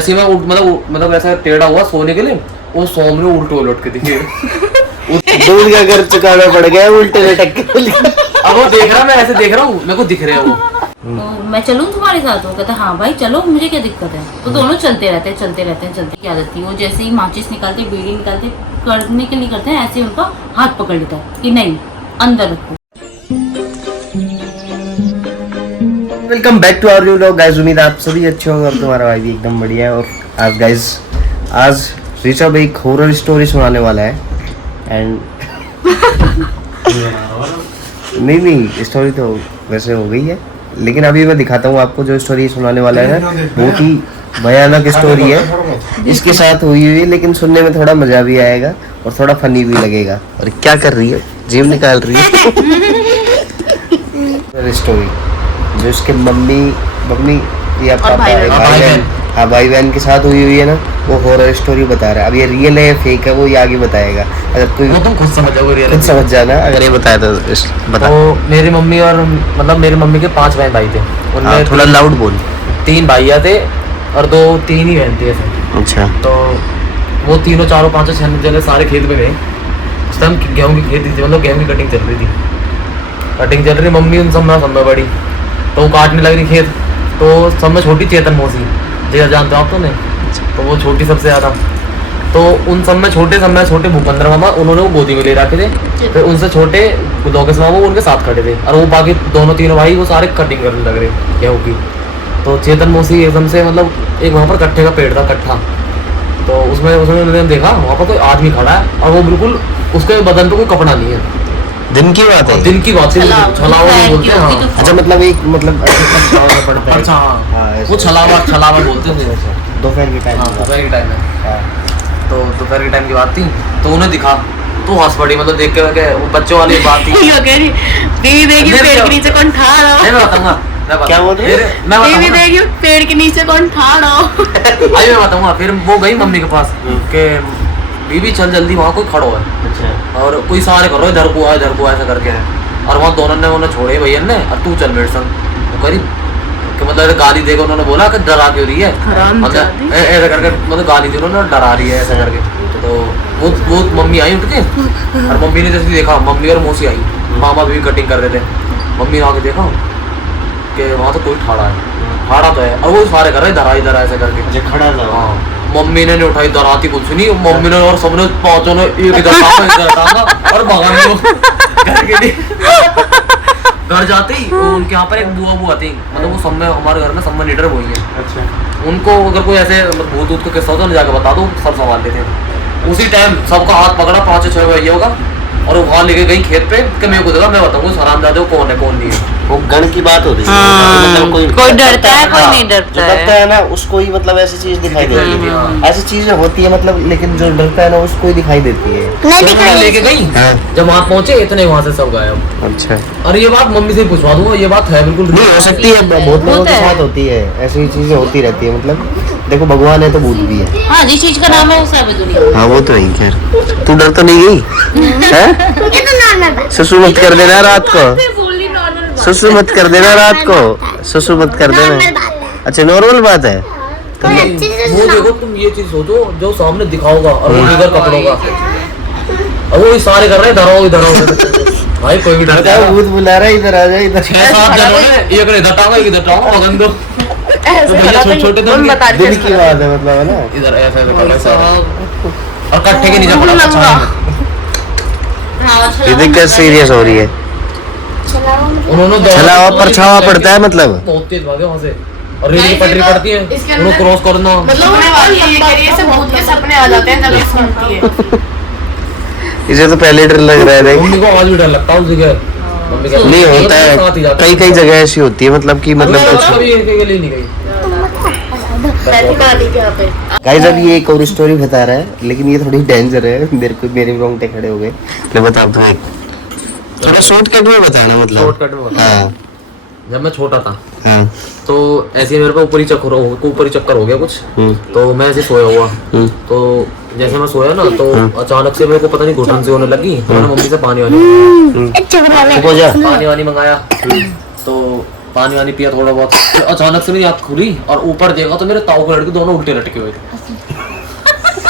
ऐसे में मतलब ऐसा टेढ़ा हुआ सोने के लिए, वो सोम ने उल्टे उलट के दिखे। दूध का घर चुकाना पड़ गया उल्टे लटक के। अब वो देख रहा, मैं ऐसे देख रहा हूँ, मेरे को दिख रहा है वो। तो मैं चलूं तुम्हारे साथ? वो कहता हाँ भाई चलो, मुझे क्या दिक्कत है। तो दोनों चलते रहते की आदत थी। वो जैसे ही माचिस निकालते, बीड़ी निकालते, करने के लिए करते हैं, ऐसे उनका हाथ पकड़ लेता है कि नहीं अंदर रखो। Welcome back to our new vlog guys. उम्मीद आप सभी अच्छे होंगे और तुम्हारा भाई भी एकदम बढ़िया है। और आज गाइस, आज ऋषभ एक हॉरर स्टोरी सुनाने वाला है। एंड नहीं स्टोरी तो वैसे हो गई है, लेकिन अभी मैं दिखाता हूँ आपको जो स्टोरी सुनाने वाला है ना, बहुत ही भयानक स्टोरी है इसके साथ हुई हुई, लेकिन सुनने में थोड़ा मजा भी आएगा और थोड़ा फनी भी लगेगा। और क्या कर रही है, जीव निकाल रही है। स्टोरी जो उसके मम्मी या पापा भाई बहन के साथ हुई है ना, वो हॉरर स्टोरी बता रहा है। अब ये रियल है फेक है वो ये आगे बताएगा। अगर कोई वो तुम खुद समझ जाओगे, रियल खुद समझ जाना अगर ये बताया तो बता। तो मेरी मम्मी और मतलब मेरी मम्मी के 5 भाई थे, उनमें थोड़ा लाउड बोल। 3 भैया थे और 3 ही बहन थी ऐसे। अच्छा। तो वो तीनों चारों पांचों 6 जने सारे खेत में गए। उस टाइम गेहूँ की खेती थी, मतलब गेहूँ की कटिंग चल रही थी। मम्मी उन सब में बड़ी, तो वो काटने लग रही खेत। तो सब में छोटी चेतन मौसी, जगह जानते हो आप तो नहीं, तो वो छोटी सबसे ज़्यादा। तो उन सब में छोटे भूपेंद्र मामा, उन्होंने वो गोदी में ले रखे थे। फिर उनसे छोटे लोकेश मामा वो उनके साथ खड़े थे, और वो बाकी तीनों भाई वो सारे कटिंग करने लग रहे गेहूँ की। तो चेतन मौसी एकदम से मतलब एक वहाँ पर कट्ठे का पेड़ था कट्ठा, तो उसमें उन्होंने देखा वहाँ पर कोई आदमी खड़ा है, और वो बिल्कुल उसके बदन पे कोई कपड़ा नहीं है। दिन की बात है, दिन की बात है, छलावा बोलते हैं। हाँ अच्छा, मतलब एक मतलब पड़ता है। अच्छा हाँ, वो छलावा बोलते हैं। दोपहर के टाइम, दोपहर के टाइम में। तो दोपहर के टाइम की बात थी, तो उन्हें दिखा तो हंस पड़ी, मतलब देख के वो बच्चों वाली बात थी। दीदी देखी पेड़ के नीचे कौन ठाड़ा हो। मैं बताऊंगा क्या बोल रहे हो? दीदी देखी पेड़ के नीचे कौन ठाड़ा हो। अभी मैं बताऊंगा। फिर वो गई मम्मी के पास के बीबी चल जल्दी, वहाँ कोई खड़ो है। अच्छा। और कोई सारे करो इधर को ऐसा करके है। और वहाँ दोनों ने उन्हें छोड़े भैया ने, और तू चल मेरे संग। वो करीब मतलब गाली देकर उन्होंने बोला कि डरा क्यों रही है, मतलब ऐसा करके मतलब गाली दी उन्होंने, डरा रही है ऐसा करके। तो वो मम्मी आई उठ के, और मम्मी ने जैसे देखा, मम्मी और मौसी आई, मामा भी कटिंग कर रहे थे। मम्मी ने आके देखा कि वहाँ तो कोई ठाड़ा तो है, और वो सारे कर रहे इधर ऐसा करके खड़ा था। हाँ, मम्मी ने उठाई, डराती कुछ नहीं। मम्मी ने और सबने पांचों ने एक इधर टांगा और भगा घर के लिए। घर जाते ही उनके यहाँ पर एक बुआ थी, मतलब वो सब में हमारे घर में सब में लीडर वही है। अच्छा। उनको अगर कोई ऐसे भूत का किस्सा होता है जाके बता दो, सब संभाल लेते हैं। उसी टाइम सबका हाथ पकड़ा, 5-6 भैया होगा, और वहाँ लेके गई खेत पे कि मेरे को देखा, मैं बताऊंगा हरामजादे कौन है कौन नहीं है। वो गण की बात होती है। मतलब कोई डरता है, कोई नहीं जो डरता है ना उसको ही मतलब ऐसी चीज दिखाई देती है। ऐसी चीजें होती है मतलब, लेकिन जो डरता है ना उसको ही दिखाई देती है। लेके गई, जब वहाँ पहुंचे इतने वहाँ से सब गायब। अच्छा। और ये बात मम्मी से पूछवा दूंगा, ये बात है बिल्कुल नहीं हो सकती है, बहुत लोगों के साथ होती है, ऐसी चीजें होती रहती है। मतलब देखो भगवान है तो भूत भी है। हाँ, जिस चीज का नाम है वो सब है दुनिया। हाँ वो तो है। खैर तू डर तो नहीं गई? सुसु मत कर देना रात को, सुसु मत कर देना रात को, सुसु मत कर देना। अच्छा नॉर्मल बात है। तो वो देखो तुम ये चीज सोचो, जो सामने दिखाओगा और वो इधर कपड़ों का, और वो सारे कर रहे हैं इधर भाई कोई भी डरता है। भूत बुला रहा है, इधर आ जा, इधर 6-7 जनों ने एक इधर टांगा भगन दो। छोटे तो दिन की बात है, मतलब है ना, इधर ऐसा कर रहे सारे, और कट्ठे के नीचे पड़ा। ये दिक्कत सीरियस हो रही है। उन्होंने छलावा पर छावा पड़ता है, मतलब बहुत तेज भागे वहाँ से, और रेल की पटरी पड़ती है, उन्हें क्रॉस करना। सपने आ जाते हैं जब ये सुनती है। इसे तो पहले डर लग रहा है। मम्मी को आज भी डर लगता है उसी का। नहीं होता है, कई जगह ऐसी होती है, मतलब कि मतलब गाइस अब ये एक और स्टोरी बता रहा है, लेकिन ये थोड़ी डेंजर है। मेरे रोंगटे खड़े हो गए। मैं बता दूं, थोड़ा शॉर्टकट में बताना, मतलब शॉर्टकट में बताना। हाँ। जब मैं छोटा था, हाँ। तो ऐसे मेरे को ऊपरी चक्कर हो गया कुछ। तो मैं ऐसे सोया हुआ, तो जैसे मैं सोया ना, तो अचानक से मेरे को पता नहीं घुटन से होने लगी। तो मैंने मम्मी से पानी वानी मंगाया। तो पानी वानी पिया थोड़ा बहुत, फिर अचानक से मेरी आँख खुली और ऊपर देखा तो मेरे ताऊ के लड़के दोनों उल्टे लटके हुए थे।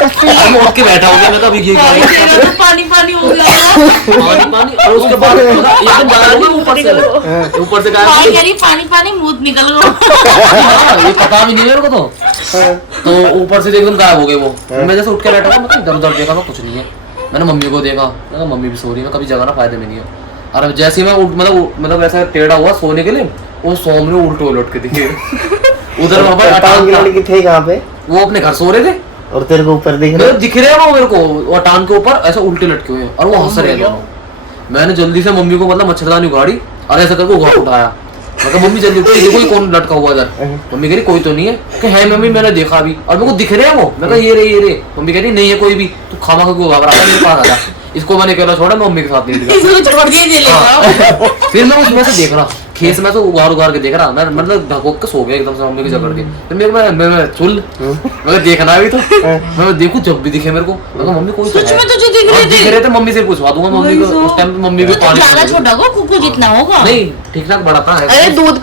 मैं उठ के बैठा हो गया, मैं कभी ये पानी पानी हो गया पानी और उसके बाद एकदम गायब हो गया ऊपर से गायब कह रही पानी पानी मुंह निकल गया। ये पता भी नहीं मेरे को तो ऊपर से एकदम गायब हो गए वो। मैं जैसे उठ के बैठा था, मतलब इधर उधर देखा तो कुछ नहीं है। मैंने मम्मी को देखा, मैं मम्मी भी सो रही है, कभी जगह ना फायदे में नहीं है। और जैसे मैं मतलब ऐसा टेढ़ा हुआ सोने के लिए, वो सामने उल्टे उलट के दिखे उधर। लड़की थे कहाँ पे? वो अपने घर सो रहे थे और तेरे को ऊपर दिख रहे हैं वो मेरे को, और टांग के ऊपर ऐसा उल्टे लटके हुए हैं और वो हंस रहे हैं दोनों। मैंने जल्दी से मम्मी को मतलब मच्छरदानी उगाड़ी और ऐसा करके उठा उठाया। मतलब मम्मी जल्दी उठी, देखो कौन लटका हुआ इधर। मम्मी कह रही कोई तो नहीं है, कि है मम्मी मैंने देखा अभी और मेरे को दिख रहे हैं वो। मैं कहा ये रे। मम्मी कह रही नहीं है कोई भी, तू खामा खा क्यों घबरा, मेरे पास आ जा। इसको मैंने कहला छोड़ा, मैं मम्मी के साथ नहीं गया। फिर मैं उसमें से देख रहा, खेस में तो उगार के देख रहा, मैं मतलब ढकोक के सो गया एकदम से मम्मी के जकड़ के। फिर मैं चुल मैं देखना भी तो मैं देखूं जब भी दिखे मेरे को, मैं कहा मम्मी कोई तो है। दिख रहे थे, मम्मी से पूछवा दूंगा मम्मी को। उस टाइम मम्मी को पानी ज्यादा छोटा को कुकू जितना होगा नहीं, ठीक ठाक बड़ा था। अरे दूध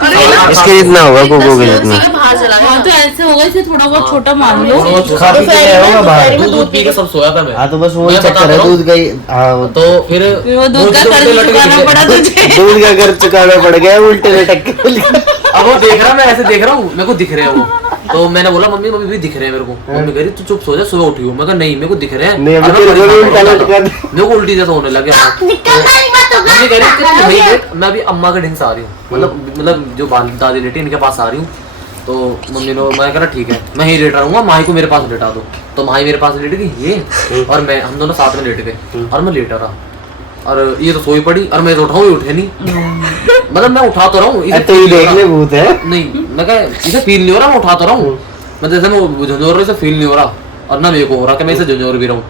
इसके जितना होगा कोको के जितना। बाहर चला गया। हाँ तो ऐसे होगा, इसे थोड़ा बहुत छोटा मान लो। खा पी के गया होगा बाहर। दूध पी के सब सोया था मैं। हाँ तो बस वो चक्कर है दूध का ही। हाँ तो फिर वो दूध का कर्ज चुकाना पड़ा तुझे। दूध का कर्ज चुकाना पड़ गया उल्टे लटक के। अब वो देख रहा, मैं ऐसे देख रहा हूँ, मेरे को दिख रहे हैं वो। तो मैंने बोला मम्मी भी दिख रहे हैं मेरे को। मम्मी कह रही तू चुप सो जा, सुबह उठी हूँ। मैं कहा नहीं मेरे को दिख रहे हैं, मेरे को उल्टी जैसा होने लगे। मम्मी कह रही मैं अभी अम्मा के ढंग से आ रही हूँ, मतलब जो दादी लेटी इनके पास आ रही हूँ। तो मम्मी ने मैं कह रहा ठीक है मैं ही लेटा रहूंगा, माही को मेरे पास लेटा दो। तो माही मेरे पास लेट गई ये और मैं, हम दोनों साथ में लेट गए और मैं लेटा रहा। और ये तो सोई पड़ी और मैं तो उठाऊं, उठे नहीं। मतलब मैं उठा तो रहा हूँ, तो ये देखने भूत है नहीं, मैं कहा इसे फील नहीं हो रहा, मैं उठा तो रहा हूँ। मैं जैसे मैं झंझोर रहा, फील नहीं हो रहा और ना मेरे को हो रहा कि मैं इसे झंझोर भी रहा हूँ।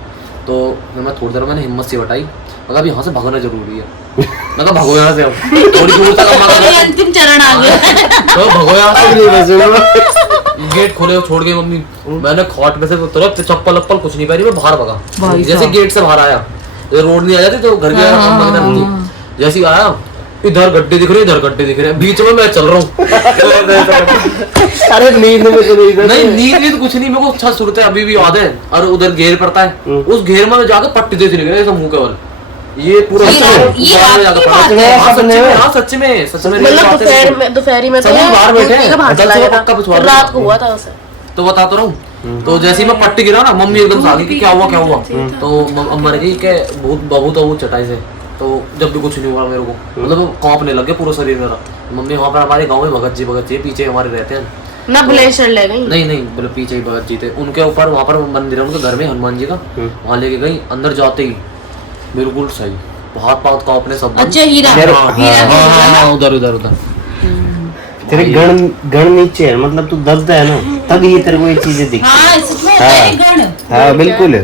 तो मैं थोड़ी देर मैंने हिम्मत से बटाई, मगर यहाँ से भागना जरूरी है। मैं कहा भगो यहाँ से, अब थोड़ी दूर तक अंतिम चरण आ गया। तो भगो यहाँ से। गेट खोले छोड़ गई मम्मी। मैंने खाट में से तुरंत चप्पल कुछ नहीं पहनी, मैं बाहर भगा। जैसे गेट से बाहर आया, रोड नहीं आ जाती तो घर के जैसे आया, इधर गड्ढे दिख रहे हैं, बीच में मैं चल रहा हूँ। अरे नींद में नहीं नींद कुछ नहीं, मेरे को अच्छा सुनते अभी भी याद है। और उधर घेर पड़ता है, उस घेर में जाकर पट्टी जैसी निकले मुंह केवल, ये पूरा सच में मतलब दोपहरी में बाहर बैठे रात को हुआ था उसे। तो बताता रहा हूँ। तो जैसे ही मैं पट्टी गिरा ना, मम्मी एकदम से आ गई कि क्या हुआ। तो अम्मा ने कही बहुत चटाई से। तो जब भी कुछ नहीं हुआ मेरे को, मतलब कांपने लगे पूरा शरीर मेरा। मम्मी वहाँ पर हमारे गाँव में भगत जी पीछे हमारे रहते हैं ना, बुलेशर ले गई। नहीं बोले पीछे ही भगत जी थे, उनके ऊपर वहाँ पर मंदिर है उनके घर में हनुमान जी का, वहाँ लेके गई। अंदर जाते ही बिल्कुल सही, हाथ पाँव कांपने सब। अच्छा हीरा उधर तेरे गण नीचे है, मतलब तू दबता है ना, तब ये तेरे को ये चीजें दिखती है। हाँ बिल्कुल है।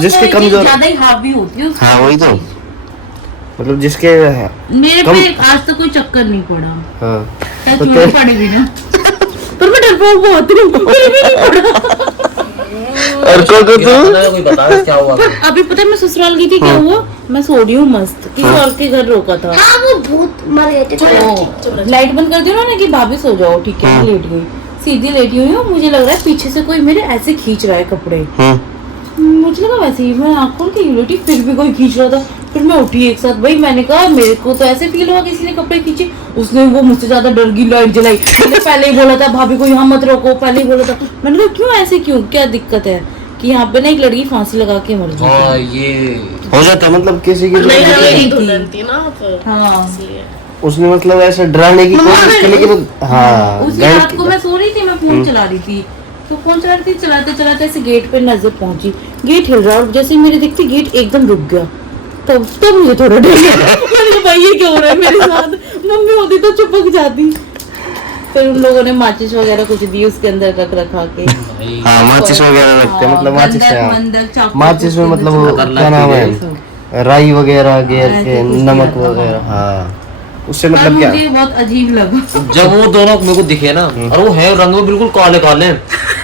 जिसके कमजोर हाँ वही तो, मतलब जिसके मेरे पे आज तक कोई चक्कर नहीं पड़ा। हाँ तो पड़ेगी ना, पर मैं डरपोक बहुत हूँ। और को कोई बता क्या हुआ। पर अभी पता है मैं ससुराल गई थी, क्या हुआ, मैं सो रही हूँ मस्त, किसी और के घर रोका था। हाँ वो भूत मर गए थे। लाइट बंद कर दिया ना कि भाभी सो जाओ, ठीक है। लेट गई, सीधी लेटी हुई हूँ, मुझे लग रहा है पीछे से कोई मेरे ऐसे खींच रहा है कपड़े। मुझे लगा वैसे ही मैं आँख खोल के लेटी, फिर भी कोई खींच रहा था। फिर मैं उठी एक साथ, भाई मैंने कहा मेरे को तो ऐसे फील हुआ किसी ने कपड़े खींचे। उसने वो मुझसे ज्यादा डर गई, लाइट जलाई। मैंने पहले ही बोला था भाभी को यहाँ मत रोको, पहले ही बोला था। मैंने कहा क्यों ऐसे, क्यों क्या दिक्कत है कि यहाँ पे ना एक लड़की फांसी लगा के मर गई। ये हो जाता, मतलब किसी की दुल्हन थी ना, हाँ उसने मतलब ऐसा डराने की कोशिश की, लेकिन हाँ उसी रात को मैं सो रही थी, मैं फोन चला रही थी। तो फोन चला रही थी, चलाते ऐसे गेट पे नजर पहुंची, गेट हिल रहा और जैसे मेरे दिखती गेट एकदम रुक गया। तब मुझे थोड़ा डर लगा। मैंने कहा भाई ये क्या हो रहा है मेरे साथ, मम्मी होती तो चिपक जाती। फिर उन लोगों ने माचिस वगैरह कुछ दी उसके अंदर रखा के। हाँ माचिस वगैरह रखते हैं, मतलब माचिस में मतलब क्या नाम है, राई वगैरह गेर के, नमक वगैरह। हाँ उससे मतलब क्या, मुझे बहुत अजीब लगा जब वो दोनों मेरे को दिखे ना, और वो है रंग में बिल्कुल काले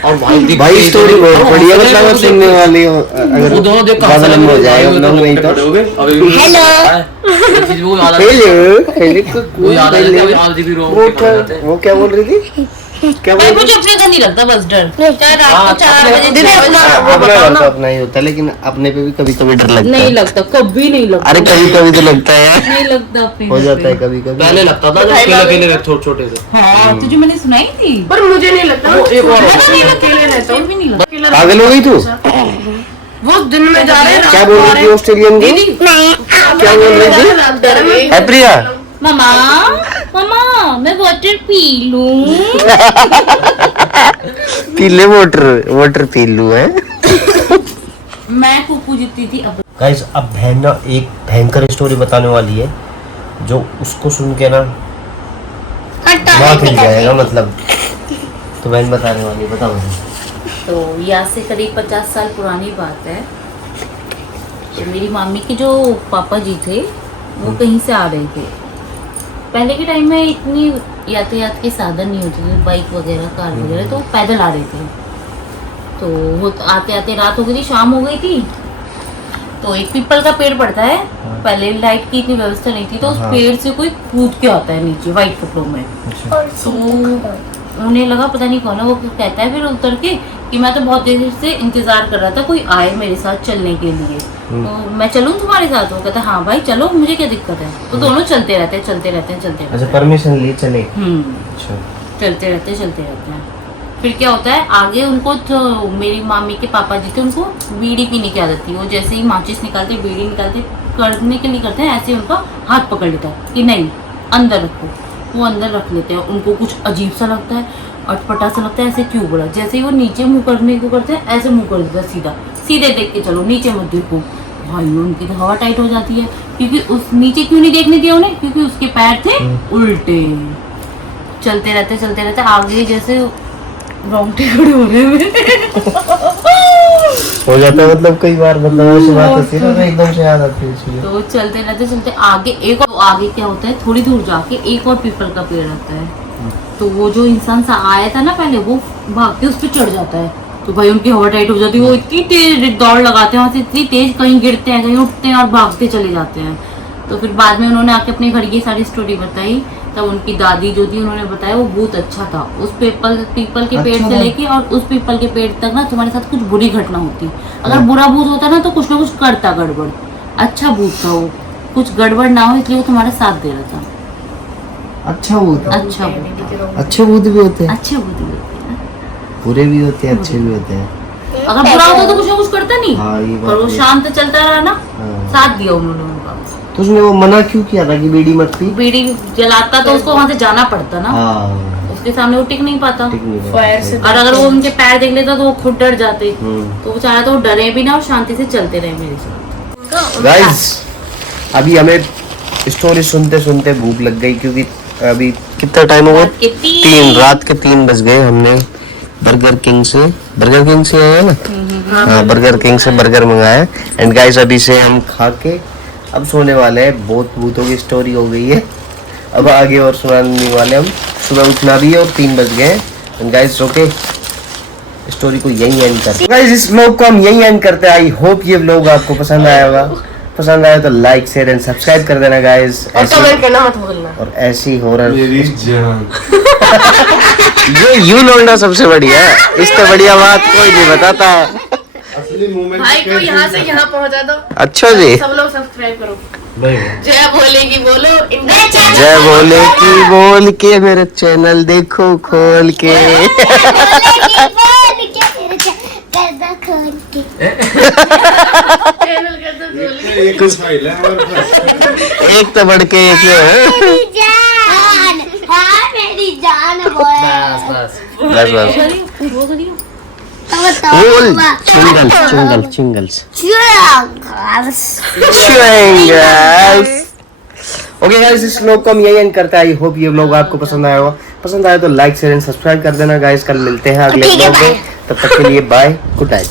और भाई भाई स्टोरी बहुत बढ़िया, मतलब अब सुनने वाली हो, अगर ज्यादा लंबा हो जाएगा ब्लॉग नहीं तो। हेलो हेलो वो याद आ जाता है आज भी रो वो क्या बोल रही थी? क्या भाई बोल मुझे अपने घर नहीं लगता बस डर, चाहे रात को 4 बजे रही थी? अपना घर तो अपना ही होता है, लेकिन अपने पे भी कभी कभी डर लगता नहीं है। लगता, कभी नहीं लगता। अरे कभी कभी तो लगता है, नहीं लगता अपने हो घर जाता पे। है कभी कभी। पहले लगता था जब अकेले अकेले छोटे छोटे से। हाँ तुझे मैंने सुनाई थी। पर मुझे नहीं लगता, वो एक और मैं अकेले रहता हूँ। भी नहीं लगता। पागल हो गई तू? वो दिन में जा रहे हैं, क्या बोल रही थी ऑस्ट्रेलियन की? क्या बोल रही थी? है प्रिया? मामा मामा मैं वाटर पी लूं। पीले वाटर पी लूं है। मैं कुकू जितनी थी अब। गाइस अब बहन ना एक भयंकर स्टोरी बताने वाली है, जो उसको सुन के ना दिमाग हिल जाएगा, मतलब। तो बहन बताने वाली है, बताओ। तो यहाँ से करीब 50 साल पुरानी बात है। तो मेरी मामी के जो पापा जी थे वो कहीं से आ रहे थे। पहले के टाइम में इतनी यातायात के साधन नहीं होते थे, बाइक वगैरह कार वगैरह, तो पैदल आ रहे थे। तो वो आते आते रात हो गई थी, शाम हो गई थी। तो एक पीपल का पेड़ पड़ता है, पहले लाइट की इतनी व्यवस्था नहीं थी, तो उस पेड़ से कोई कूद के आता है नीचे वाइट कपड़ों में। तो उन्हें लगा पता नहीं कौन है, वो कहता है फिर उतर के कि मैं तो बहुत देर से इंतजार कर रहा था कोई आए मेरे साथ चलने के लिए, तो मैं चलूं तुम्हारे साथ? वो कहता हाँ भाई चलो, मुझे क्या दिक्कत है। तो दोनों चलते रहते हैं। अच्छा परमिशन लिए चले। अच्छा चलते रहते हैं। फिर क्या होता है आगे, उनको तो मेरी मामी के पापा जी थे, उनको बीड़ी पीने की आदत थी। वो जैसे ही माचिस निकालते, बीड़ी निकालते, करने के लिए करते हैं ऐसे, उनका हाथ पकड़ लेता है कि नहीं अंदर रखो। वो अंदर रख लेते हैं। उनको कुछ अजीब सा लगता है, अटपटा सा लगता है, ऐसे क्यों बोला। जैसे ही वो नीचे मुंह करने को करते हैं, ऐसे मुंह कर देता है सीधा, सीधे देख के चलो, नीचे मत देखो। भाई उनकी तो हवा टाइट हो जाती है, क्योंकि उस नीचे क्यों नहीं देखने दिया उन्हें, क्योंकि उसके पैर थे उल्टे। चलते रहते आगे जैसे रोंगटे खड़े हो रहे हैं। हो जाता है, मतलब कई बार मतलब ऐसी बात होती है ना, एकदम से याद आती है चीजें। तो चलते रहते आगे एक और, आगे क्या होता है थोड़ी दूर जाके एक और पीपल का पेड़ आता है। तो वो जो इंसान सा आया था ना पहले, वो भाग के उस पर चढ़ जाता है। तो भाई उनकी हवा टाइट हो जाती है, वो इतनी तेज दौड़ लगाते हैं वहाँ से, इतनी तेज, कहीं गिरते हैं कहीं उठते हैं और भागते चले जाते हैं। तो फिर बाद में उन्होंने आके अपने घर की सारी स्टोरी बताई। तब उनकी दादी जो थी उन्होंने बताया वो बहुत अच्छा था। उस पीपल के पेड़ से लेके और उस पीपल के पेड़ तक ना तुम्हारे साथ कुछ बुरी घटना होती, अगर बुरा भूत होता ना तो कुछ ना कुछ करता गड़बड़। अच्छा भूत था वो, कुछ गड़बड़ ना हो इसलिए वो तुम्हारा साथ दे रहा था। अच्छा भूत, अच्छा भूत, अच्छे भूत भी होते हैं, अच्छे भूत भी होते हैं। बुरे भी होते हैं, अच्छे भी होते हैं। अगर बुरा होता तो कुछ ना कुछ करता नहीं, हाँ, ये बात पर वो भी है। शांत चलता रहा ना, हाँ। साथ दिया उन्होंने उनका। तो उसने वो मना क्यों किया था कि बीड़ी मत पी? बीड़ी जलाता तो उसको वहां से जाना पड़ता ना, हाँ उसके सामने वो टिक नहीं पाता। ठीक नहीं फायर से और अगर वो उनके पैर देख लेता तो वो खुद डर जाते। हम्म। तो वो चाह रहा था वो डरे भी ना और शांति से चलते रहे मेरे साथ। गाइस अभी हमें स्टोरी सुनते सुनते भूख लग गई, क्योंकि अभी कितना टाइम हो गया? रात के 3, रात के 3 बज गए। हमने बर्गर किंग से आया ना, हाँ बर्गर किंग से बर्गर मंगाया। एंड गाइस अभी से हम खा के अब सोने वाले हैं। बहुत भूतों की स्टोरी हो गई है, अब आगे और सुनाने वाले हम। सुबह उठना भी है और 3 बज गए। एंड गाइस ओके, स्टोरी को यही एंड करते हैं। गाइस इस व्लॉग को हम यही एंड करते हैं। आई होप ये व्लॉग आपको पसंद आया होगा। पसंद आया तो लाइक शेयर एंड सब्सक्राइब कर देना गाइस। और कमेंट करना मत भूलना। और ऐसी हॉरर मेरी जान ये यू लौंडा सबसे बढ़िया है, इससे बढ़िया बात कोई नहीं बताता। असली मोमेंट भाई को यहाँ से यहाँ पहुँचा दो। अच्छा जी, सब लोग सब्सक्राइब करो। नहीं जय भोले की बोलो, इंडिया जय भोले की बोल के मेरा चैनल देखो खोल के। चैनल कर दो बोल के। एक फाइल है हमारे पास। एक तो बढ़ के एक है। बस बस बस वो करियो। बोल चिंगल्स ओके गाइस इस व्लॉग को हम यही एंड करते हैं। आई होप ये व्लॉग आपको पसंद आया होगा। पसंद आया तो लाइक शेयर एंड सब्सक्राइब कर देना गाइस। कल मिलते हैं अगले व्लॉग में, तब तक के लिए बाय, गुड नाइट।